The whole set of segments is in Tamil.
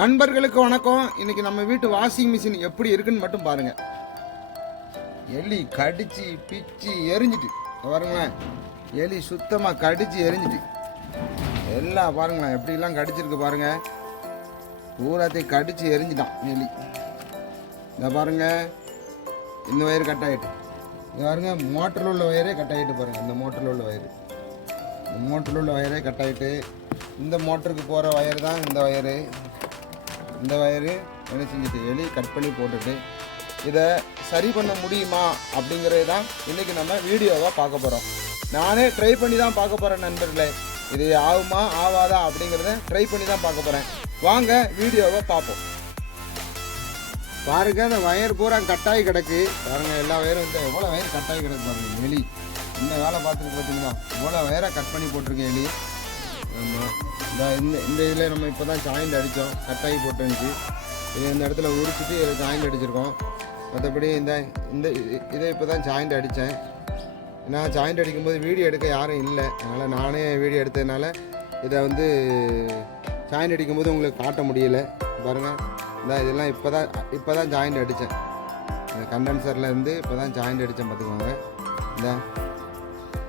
நண்பர்களுக்கு வணக்கம். இன்னைக்கு நம்ம வீட்டு வாஷிங் மிஷின் எப்படி இருக்குன்னு மட்டும் பாருங்க. எலி கடிச்சு பிச்சு எரிஞ்சிட்டு பாருங்களேன். எலி சுத்தமாக கடிச்சு எரிஞ்சிட்டு எல்லாம் பாருங்களேன் எப்படிலாம் கடிச்சிருக்கு பாருங்க. பூராத்தையும் கடிச்சு எரிஞ்சிட்டான் எலி. இந்த பாருங்க இந்த வயர் கட் ஆகிட்டு, இது பாருங்க மோட்டரில் உள்ள வயரே கட் ஆகிட்டு பாருங்க. இந்த மோட்டரில் உள்ள வயரு, இந்த மோட்டரில் உள்ள வயரே கட் ஆகிட்டு, இந்த மோட்டருக்கு போகிற வயர் தான் இந்த வயரு. இந்த வயரு என்ன செஞ்சுட்டு எலி கட் பண்ணி போட்டுட்டு இதை சரி பண்ண முடியுமா அப்படிங்கிறது தான் இன்றைக்கி நம்ம வீடியோவாக பார்க்க போகிறோம். நானே ட்ரை பண்ணி தான் பார்க்க போகிறேன் நண்பர்களே. இது ஆகுமா ஆவாதா அப்படிங்கிறத ட்ரை பண்ணி தான் பார்க்க போகிறேன். வாங்க வீடியோவை பார்ப்போம். பாருங்கள் அந்த வயர் பூரா கட்டாகி கிடக்கு பாருங்கள். எல்லா வயரும் வந்து எவ்வளோ வயர் கட்டாகி கிடக்கு பாருங்கள். எலி இந்த வேலை பார்த்துட்டு பார்த்தீங்கன்னா இவ்வளோ வயரை கட் பண்ணி போட்டிருக்கேன் எலி. ஆமாம், இந்த இதில் நம்ம இப்போ தான் ஜாயிண்ட் அடித்தோம், கட்டாகி போட்டுருந்துச்சு. இது இந்த இடத்துல உரிச்சிட்டு இதில் ஜாயிண்ட் அடிச்சிருக்கோம். மற்றபடி இந்த இந்த இதை இப்போ தான் ஜாயிண்ட் அடித்தேன். நான் ஜாயிண்ட் அடிக்கும்போது வீடியோ எடுக்க யாரும் இல்லை, அதனால் நானே வீடியோ எடுத்ததுனால இதை வந்து ஜாயிண்ட் அடிக்கும்போது உங்களுக்கு காட்ட முடியலை. பாருங்கள் இந்த இதெல்லாம் இப்போ தான் ஜாயிண்ட் அடித்தேன். இந்த கண்டென்சர்லேருந்து இப்போ தான் ஜாயிண்ட் அடித்தேன் பார்த்துக்கோங்க. இந்த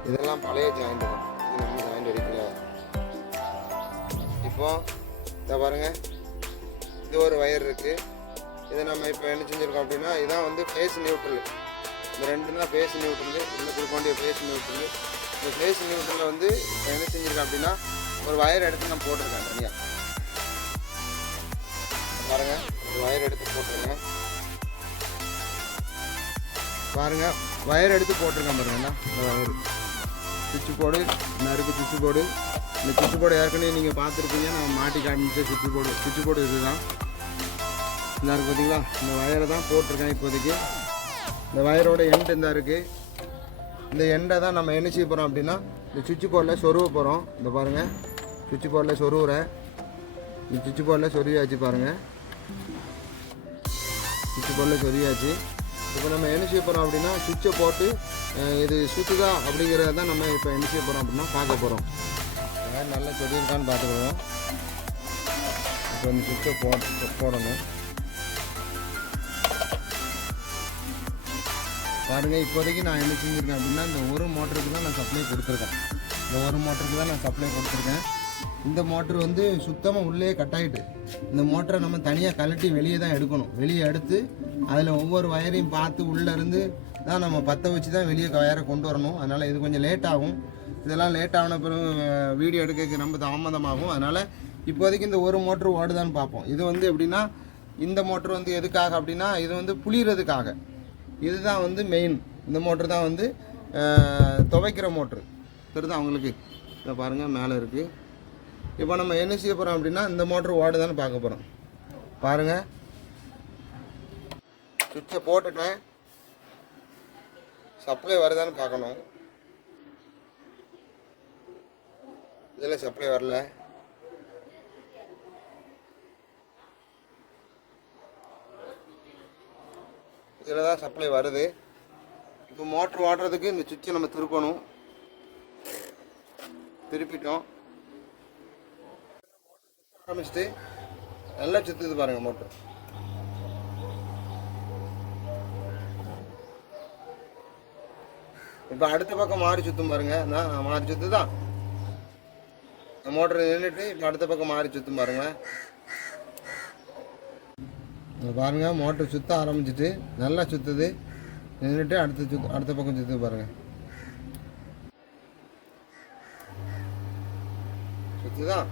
இதெல்லாம் பழைய ஜாயிண்ட் தான், இது நம்ம ஜாயிண்ட் அடிக்கல. இப்போது இதை பாருங்கள், இது ஒரு வயர் இருக்குது. இதை நம்ம இப்போ என்ன செஞ்சுருக்கோம் அப்படின்னா இதான் வந்து ஃபேஸ் நியூட்ரல். இந்த ரெண்டு தான் ஃபேஸ் நியூட்ரல், இந்த கொடுக்க வேண்டிய ஃபேஸ் நியூட்ரல். இந்த ஃபேஸ் நியூட்ரலில் வந்து இப்போ என்ன செஞ்சுருக்கேன் அப்படின்னா ஒரு வயர் எடுத்து நான் போட்டிருக்கேன் தனியாக. பாருங்கள் ஒரு வயர் எடுத்து போட்டிருக்கேன் பாருங்கள். வயர் எடுத்து போட்டிருக்கேன் பாருங்கண்ணா. இந்த வயர் சுவிட்சு போர்டு நறுக்கு சுவிட்சு போர்டு. இந்த சுவிட்சு போர்டு ஏற்கனவே நீங்கள் பார்த்துருப்பீங்க, நான் மாட்டி காமிச்ச சுவிட்சு போர்டு இதுதான். இந்த இருக்குது பார்த்தீங்களா, இந்த வயரை தான் போட்டிருக்கேன் இப்போதைக்கு. இந்த வயரோட எண்டு இந்த இருக்குது. இந்த எண்டை தான் நம்ம என்ன செய்ய போகிறோம் அப்படின்னா இந்த சுவிட்சு போர்டில் சொருவ போகிறோம். இந்த பாருங்கள் சுவிட்சு போர்டில் சொருவுறேன். இந்த சுவிட்சு போர்டில் சொருவியாச்சு பாருங்கள். சுவிட்சு போர்டில் சொருவியாச்சு. இப்போ நம்ம என்ன செய்ய போகிறோம் அப்படின்னா சுவிட்சை போட்டு இது சுற்றுதா அப்படிங்கிறத தான் நம்ம இப்போ என்ன செய்ய போகிறோம் அப்படின்னா பார்க்க போகிறோம். நல்லா சொருவிருக்கான்னு பார்த்துக்குவோம். இப்போ இந்த சுவிட்சை போடணும் பாருங்கள். இப்போதைக்கு நான் என்ன செஞ்சுருக்கேன் அப்படின்னா இந்த ஒரு மோட்டருக்கு தான் நான் சப்ளை கொடுத்துருக்கேன். இந்த ஒரு மோட்டருக்கு தான் நான் சப்ளை கொடுத்துருக்கேன். இந்த மோட்ரு வந்து சுத்தமாக உள்ளே கட் ஆகிட்டு, இந்த மோட்டரை நம்ம தனியாக கழட்டி வெளியே தான் எடுக்கணும். வெளியே எடுத்து அதில் ஒவ்வொரு வயரையும் பார்த்து உள்ளேருந்து தான் நம்ம பற்ற வச்சு தான் வெளியே வயரை கொண்டு வரணும். அதனால் இது கொஞ்சம் லேட் ஆகும். இதெல்லாம் லேட் ஆன பிறகு வீடியோ எடுக்க ரொம்ப தாமதமாகும். அதனால் இப்போதைக்கு இந்த ஒரு மோட்ரு ஓடுதான்னு பார்ப்போம். இது வந்து எப்படின்னா இந்த மோட்ரு வந்து எதுக்காக அப்படின்னா இது வந்து புளியறதுக்காக. இதுதான் வந்து மெயின். இந்த மோட்ரு தான் வந்து துவைக்கிற மோட்ரு தெரியுதா அவங்களுக்கு. இதை பாருங்கள் மேலே இருக்குது. இப்போ நம்ம என்ன செய்ய போகிறோம் அப்படின்னா இந்த மோட்ரு ஓடுதான்னு பார்க்க போகிறோம். பாருங்கள் சுவிட்சை போட்டுட்டேன், சப்ளை வருதான்னு பார்க்கணும். இதில் சப்ளை வரல. இதில் தான் சப்ளை வருது. இப்போ மோட்ரு ஓடுறதுக்கு இந்த சுவிட்சை நம்ம திருப்பணும். திருப்பிட்டோம், ஆரம்பிச்சுட்டு நல்லா சுற்றுது பாருங்கள் மோட்ரு. இப்போ அடுத்த பக்கம் மாறி சுற்றும் பாருங்கள். நான் மாறி சுற்று தான் மோட்டர் நின்றுட்டு இப்போ அடுத்த பக்கம் மாறி சுற்றும் பாருங்கள். பாருங்கள் மோட்டர் சுற்ற ஆரம்பிச்சிட்டு நல்லா சுற்றுது. நின்றுட்டு அடுத்த பக்கம் சுற்று பாருங்கள். சுற்றுதான்.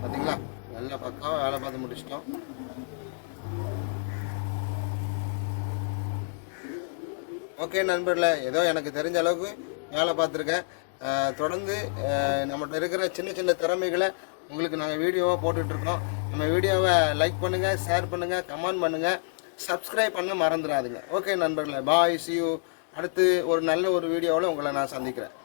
பார்த்தீங்களா, நல்லா பக்காவாக வேலை பார்த்து முடிச்சிட்டோம். ஓகே நண்பர்களே, ஏதோ எனக்கு தெரிஞ்ச அளவுக்கு வேலை பார்த்துருக்கேன். தொடர்ந்து நம்மகிட்ட இருக்கிற சின்ன சின்ன திறமைகளை உங்களுக்கு நாங்கள் வீடியோவாக போட்டுட்ருக்கோம். நம்ம வீடியோவை லைக் பண்ணுங்கள், ஷேர் பண்ணுங்கள், கமெண்ட் பண்ணுங்கள், சப்ஸ்கிரைப் பண்ண மறந்துடாதுங்க. ஓகே நண்பர்களே, பாய், see you. அடுத்து ஒரு நல்ல ஒரு வீடியோவில் உங்களை நான் சந்திக்கிறேன்.